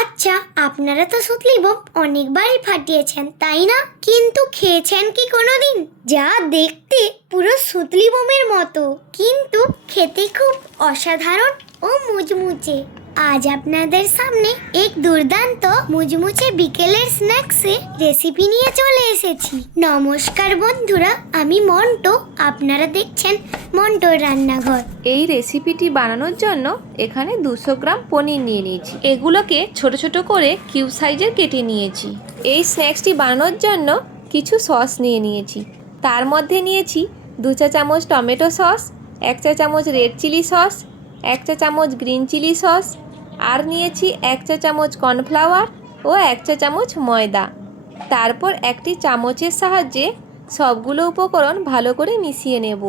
আচ্ছা, আপনারা তো সুতলি বোম অনেকবারই ফাটিয়েছেন তাই না? কিন্তু খেয়েছেন কি কোনোদিন? যা দেখতে পুরো সুতলি বোমের মতো, কিন্তু খেতে খুব অসাধারণ ও মুচমুচে। আজ আপনাদের সামনে এক দুর্দান্ত মুচমুচে বিকেলের স্ন্যাক্সে রেসিপি নিয়ে চলে এসেছি। নমস্কার বন্ধুরা, আমি মন্টো, আপনারা দেখছেন মন্টোর রান্নাঘর। এই রেসিপিটি বানানোর জন্য এখানে 200 গ্রাম পনির নিয়ে নিয়েছি। এগুলোকে ছোট ছোট করে কিউব সাইজের কেটে নিয়েছি। এই স্ন্যাক্সটি বানানোর জন্য কিছু সস নিয়ে নিয়েছি। তার মধ্যে নিয়েছি 2 চা চামচ টমেটো সস, 1 চা চামচ রেড চিলি সস, 1 চা চামচ গ্রিন চিলি সস, আর নিয়েছি 1 চা চামচ কর্নফ্লাওয়ার ও 1 চা চামচ ময়দা। তারপর একটি চামচের সাহায্যে সবগুলো উপকরণ ভালো করে মিশিয়ে নেব।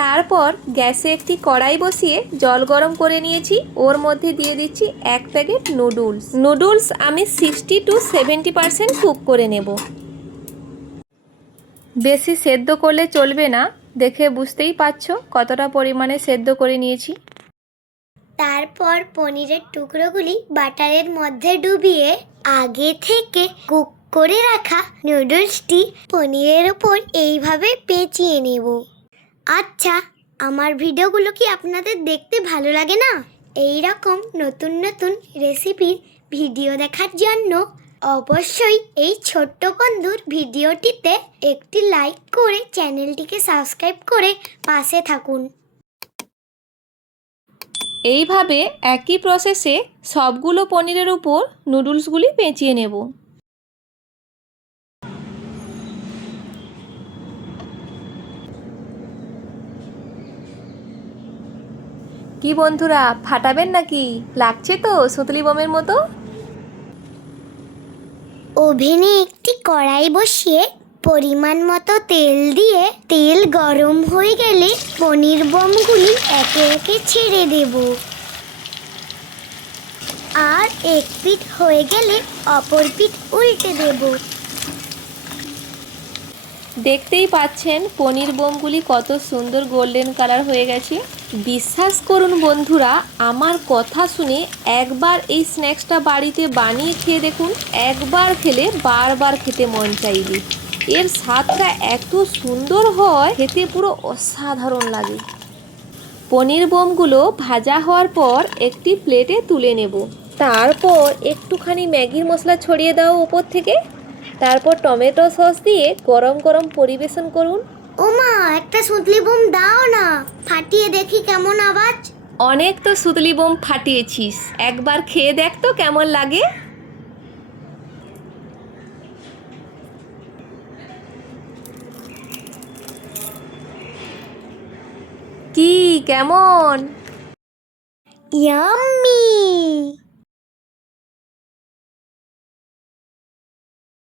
তারপর গ্যাসে একটি কড়াই বসিয়ে জল গরম করে নিয়েছি। ওর মধ্যে দিয়ে দিচ্ছি 1 প্যাকেট নুডলস আমি 60 to 70% কুক করে নেব। বেশি সেদ্ধ করলে চলবে না, দেখে বুঝতেই পারছো কতটা পরিমাণে সেদ্ধ করে নিয়েছি। তারপর পনিরের টুকরোগুলি বাটারের মধ্যে ডুবিয়ে আগে থেকে কুক করে রাখা নুডলসটি পনিরের উপর এইভাবে পেঁচিয়ে নেব। আচ্ছা, আমার ভিডিওগুলো কি আপনাদের দেখতে ভালো লাগে না? এই রকম নতুন নতুন রেসিপির ভিডিও দেখার জন্য অবশ্যই এই ছোট্ট বন্ধুর ভিডিওটিতে একটি লাইক করে চ্যানেলটিকে সাবস্ক্রাইব করে পাশে থাকুন। এইভাবে একই প্রসেসে সবগুলো পনিরের উপর নুডলসগুলি পেঁচিয়ে নেব। কি বন্ধুরা, ফাটাবেন নাকি? লাগছে তো সুতলি বোমের মতো? ওভেনে একটি কড়াই বসিয়ে পরিমাণ মতো তেল দিয়ে তেল গরম হয়ে গেলে পনির বোমগুলি একে একে ছেড়ে দেব। আর এক পিঠ হয়ে গেলে অপর পিঠ উল্টে দেব। দেখতেই পাচ্ছেন পনির বোমগুলি কত সুন্দর গোল্ডেন কালার হয়ে গেছে। বিশ্বাস করুন বন্ধুরা, আমার কথা শুনে একবার এই স্ন্যাক্সটা বাড়িতে বানিয়ে খেয়ে দেখুন। একবার খেলে বারবার খেতে মন চাইবে। এর স্বাদটা এত সুন্দর হয়, খেতে পুরো অসাধারণ লাগে। পনির বোমগুলো ভাজা হওয়ার পর একটি প্লেটে তুলে নেব। তারপর একটুখানি ম্যাগি মশলা ছড়িয়ে দাও উপর থেকে। তারপর টমেটো সস দিয়ে গরম গরম পরিবেশন করুন। ওমা, একটা সুতলি বোম দাও না, ফাটিয়ে দেখি কেমন আওয়াজ। অনেক তো সুতলি বোম ফাটিয়েছিস, একবার খেয়ে দেখ তো কেমন লাগে। কি কেমন? ইয়াম্মি!